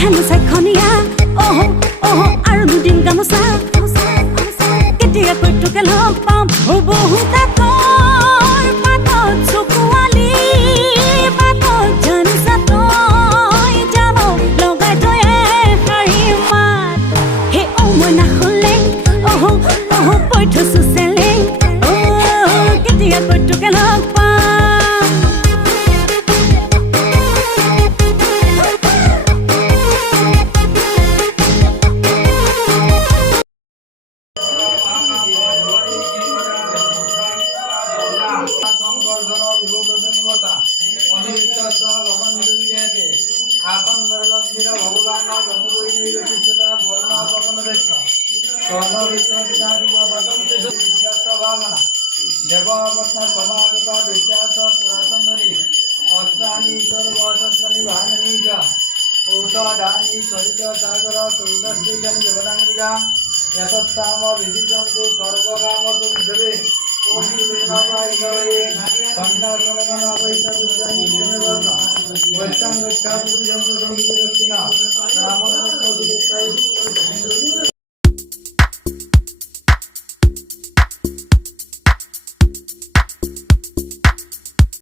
হেনো চাইখনীয়া অহ অহ আৰু দুদিন গামোচা কেতিয়াকৈ তোকে লগ পাম বহুত আঁতৰ পাতত চকুৱালি পাতত জানিছা তই যাব লগাই তই শাৰী মাত হে মই নাখলে অহ অহ কৈ থৈছো চেলেং কেতিয়াকৈ তোকে লগ পাম দেৱাৱস্থা সমাগত বিশ্বাস প্ৰসন্ননি অস্ত্ৰাণি সৰ্বশস্ত্ৰাণি বাহননিকা ঔষধানি সহিত সাগর তুলদস্তিকানি জগদাঙ্গিকা यतस्ताम विधिजन्तु सर्वकामर्तु विधवे ओम देवाय गवे खण्डा सोलमना वैसा विद्यानि वैसं रक्षा पूजन्तु संस्कृतिना